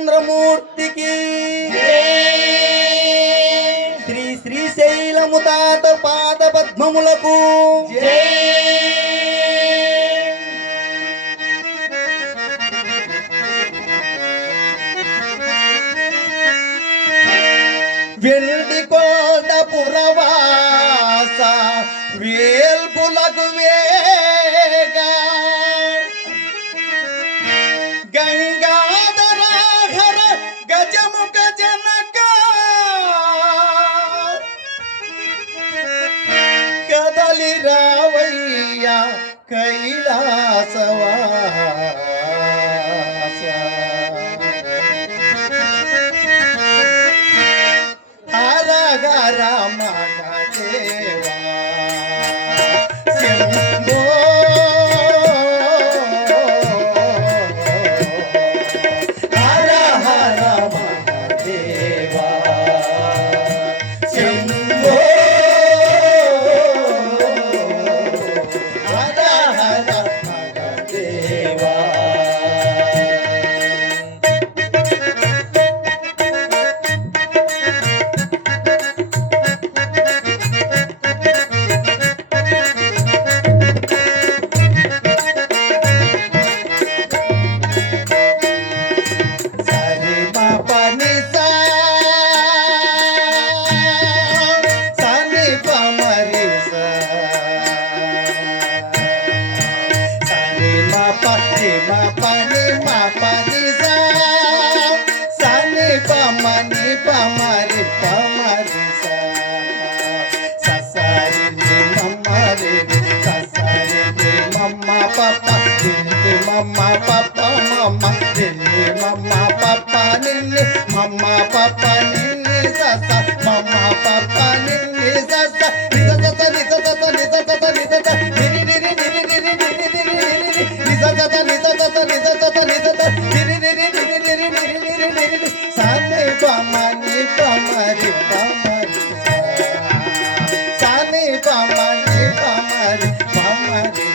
రామచంద్రమూర్తికి శ్రీ శ్రీశైలము తాత పాద పద్మములకు వెండి కోట పురవాస వేల్పులకు వేగా గంగాధరాహర గజముఖ జనక కదలి రావయ్య కైలాసవాస హర మహదేవా శంభో హర హర మహదేవా శంభో హర హర Mahadeva Mama papa mama nini mama papa nini mama papa nini sasa mama papa nini sasa nisa sasa nisa sasa nisa sasa nisa sasa nini nini nini nini nini nini nisa sasa nisa sasa nisa sasa nisa sasa nini nini nini nini nini nini sane pama ni pama ri pama ri sane pama ni pama ri pama ri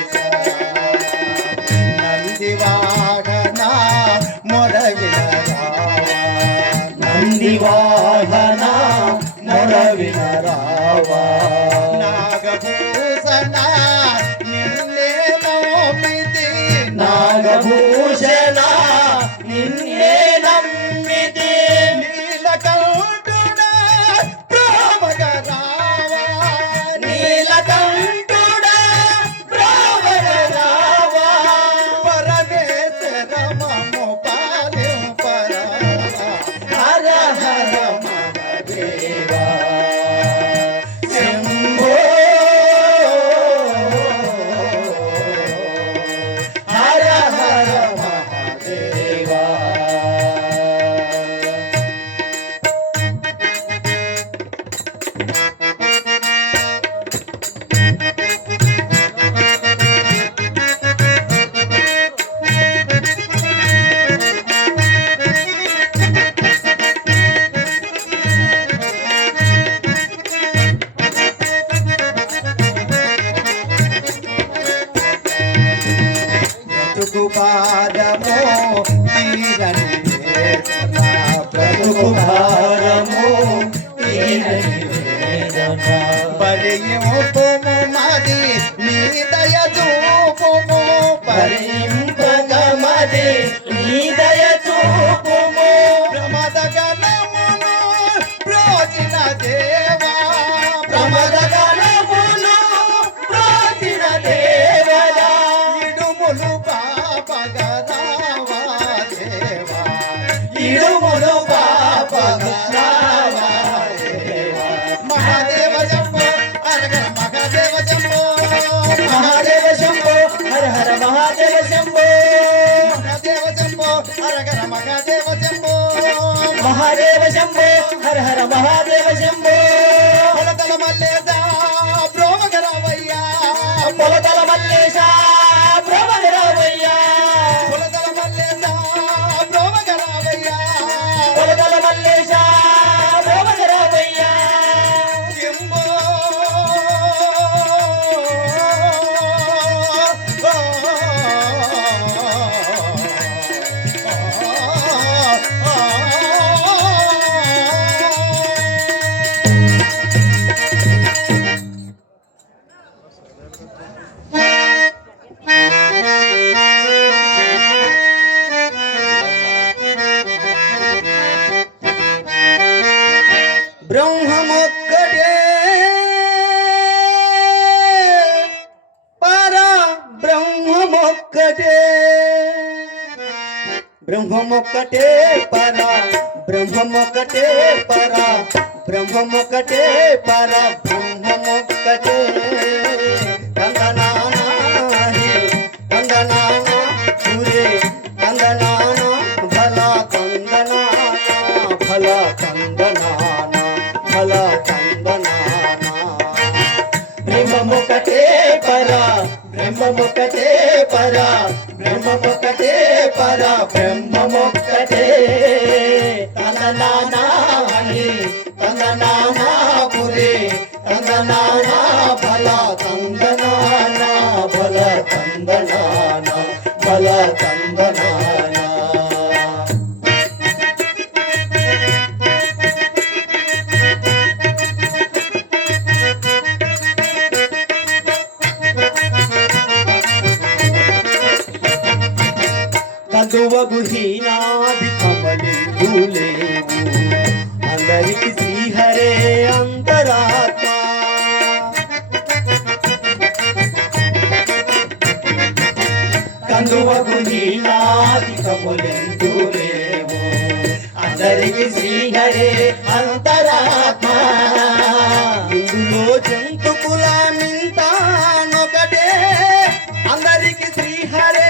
నందివాహన మొరవిన రావా నాగభూషణ నిన్నే నమ్మితి నాగభూషణ నిన్నే నమ్మితి నీలకంఠుడా ప్రేమగ రావా నీలకంఠుడా ప్రేమగ రావా పరమేశ్వర మము పాలింపరా హర హర మహదేవా శంభో హర హర మహదేవా పాదమో తీరని బ్రతుకు భారమో తీరని పరియింపుము మది నీ దయ చూపుము పరియింపగ మది నీ దయ చూపుము ప్రమద గణమును ప్రోచిన దేవా ప్రమద గణమును ప్రోచిన దేవదా ఇడుములు పాపగరావా దేవా ఇడుములు పాపగరావా దేవా మహాదేవ శంభో హర మహాదేవ శంభో మహాదేవ శంభో హర హర మహాదేవ శంభో మహాదేవ శంభో హర హర మహాదేవ శంభో మహాదేవ శంభో హర హర మహాదేవ శంభో పొలతల మల్లేశ బ్రోమగరావయ్యా పొలతల మల్లేశ బ్రోమగరావయ్యా పొలతల మల్లేశ బ్రోమగరావయ్యా పొలతల మల్లేశ బ్రోమగరావయ్యా శంభో బ్రహ్మమొక్కటే పర బ్రహ్మమొక్కటే పర బ్రహ్మమొక్కటే పర బ్రహ్మమొక్కటే తందనానా హి తందనానా పురే తందనానా భల తందనానా భల తందనానా భల తందనానా బ్రహ్మమొక్కటే పర బ్రహ్మమొక్కటే పర బ్రహ్మమొక్కటే పర బ్రహ్మమొక్కటే తందనానా హి తందనానా పురే తందనానా భల తందనానా భల తందనానా భల తందనానా కదువగు హీనాది కమలిందులేవు అందరికి శ్రీహరే అంతరాత్మ కందువగు హీనాది కమలిందులేవు అందరికి శ్రీహరే అంతరాత్మ ఇందులో జంతు కులానింతానొకటే అందరికి శ్రీహరే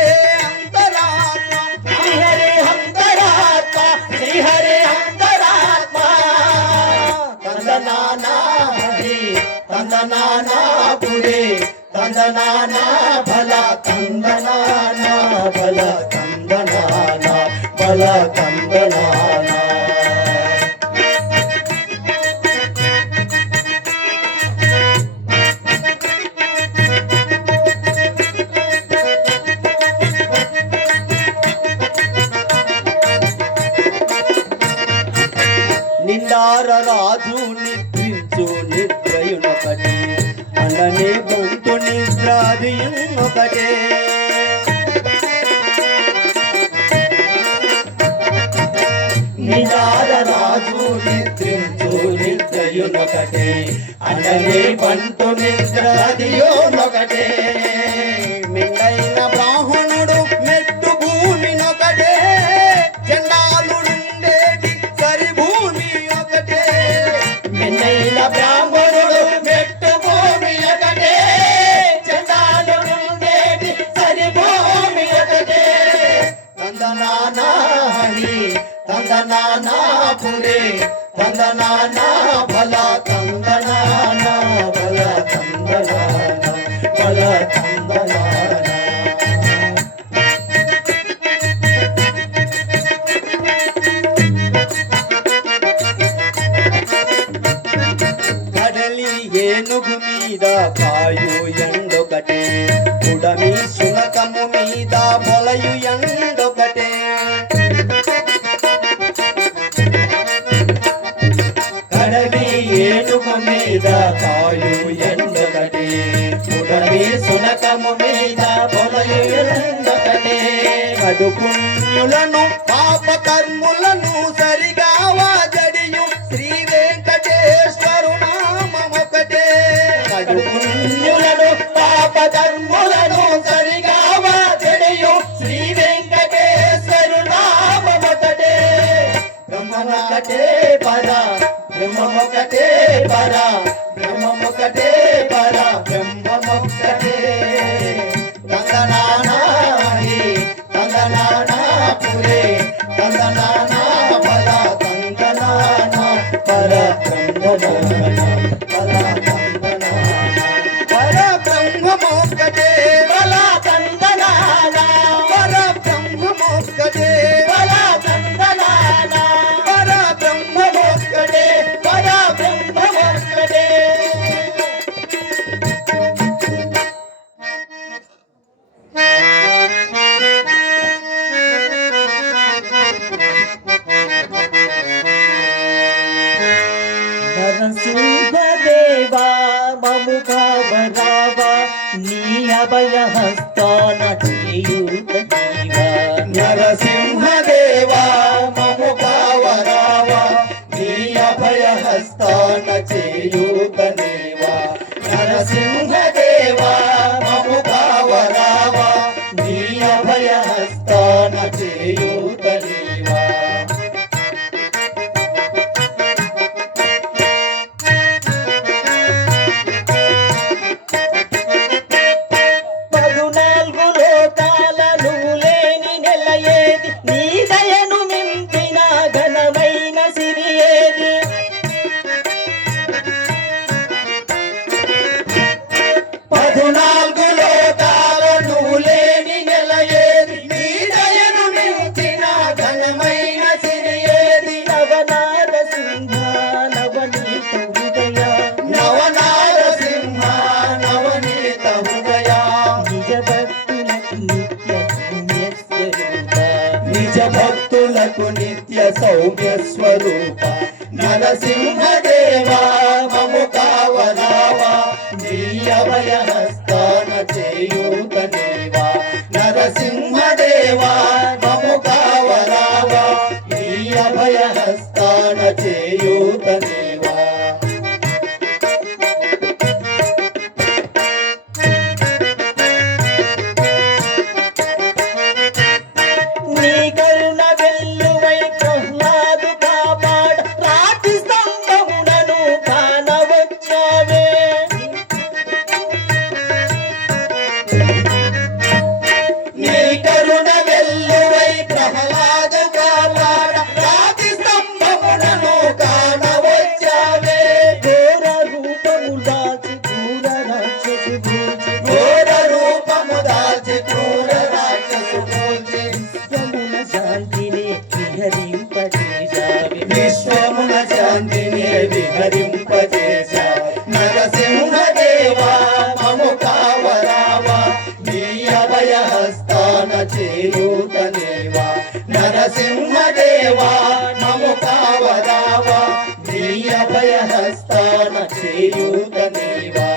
హరే అంతరాత్మ తందనానా హరి తందనానా పురే తందనానా భల తందనానా భల తందనానా భల తందనానా నిండార రాజు నిద్రించు నిద్రయునొకటి అండనే బంటు నిద్రాదియునొకటే నిండార రాజు నిద్రించు నిద్రయునొకటే అండనే బంటు నిద్రాదియునొకటే మెండైన బ్రాహ్మణుడు మెట్టు భూమినొకటే చండాలుడుండేటి సరి భూమి ఒకటే మెండైన బ్రాహ్మణుడు మెట్టు భూమి ఒకటే చండాలుడుండేటి సరి భూమి ఒకటే తందనానా హరి తందనానా పురే తందనానా భల తందనానా భల తందనానా భల తందనానా కడలి ఏనుగు మీద కాయు ఎండొకటే ఉడమి శునకము మీద మొలయు ఎండొకటే కడలి ఏనుగు మీద కాయు ఎండొకటే ఉడమి శునకము మీద మొలయు ఎండొకటే కడు పుణ్యులను పాప కర్ములను సరిగా వాజడియు శ్రీ వెంకటేశ్వరు నామమొకటే కడు పుణ్యులను పాప కర్ములను సరిగా వాజడియు శ్రీ వెంకటేశ్వరు నామమొకటే బ్రహ్మమొకటే పర బ్రహ్మమొకటే పర బ్రహ్మమొకటే పర బ్రహ్మమొకటే తందనానా హరి తందనానా పురే తందనానా భల తందనానా పర బ్రహ్మమొకటే పర తందనానా పర బ్రహ్మమొకటే భల తందనానా పర బ్రహ్మమొకటే భల తందనానా పర బ్రహ్మమొకటే పర బ్రహ్మమొకటే నరసింహదేవా మము కావరావా నీ అభయ హస్తాన చేయూత నీవా నరసింహదేవా మము కావరావా నీ అభయ హస్తాన చేయూత నీవా నరసింహదేవా మము కావరావా నీ అభయ హస్తాన చేయూత నీవా సౌమ్య స్వరూప నరసింహదేవా మము కావరావా నీ అభయ హస్తాన చేయూత నీవా నరసింహదేవా మము కావరావా నీ అభయ హస్తాన చేయూత నీవా నీ కరుణ వెల్లువై ప్రహ్లాదు కాపాడ రాతి స్తంభమునను కానవచ్చావే నీ కరుణ వెల్లువై ప్రహ్లాదు కాపాడ రాతి స్తంభమునను కానవచ్చావే ఘోర రూపము దాచి క్రూర రాక్షసు భూచి ఘోర రూపము దాచి క్రూర రాక్షసు భూచి విశ్వమున శాంతిని విహరింపజేశావి విశ్వమున శాంతిని విహరింపజేశావి నరసింహదేవా మము కావరావా నీ అభయ హస్తాన చేయూత నీవా నరసింహదేవా మము కావరావా నీ అభయ హస్తాన చేయూత నీవా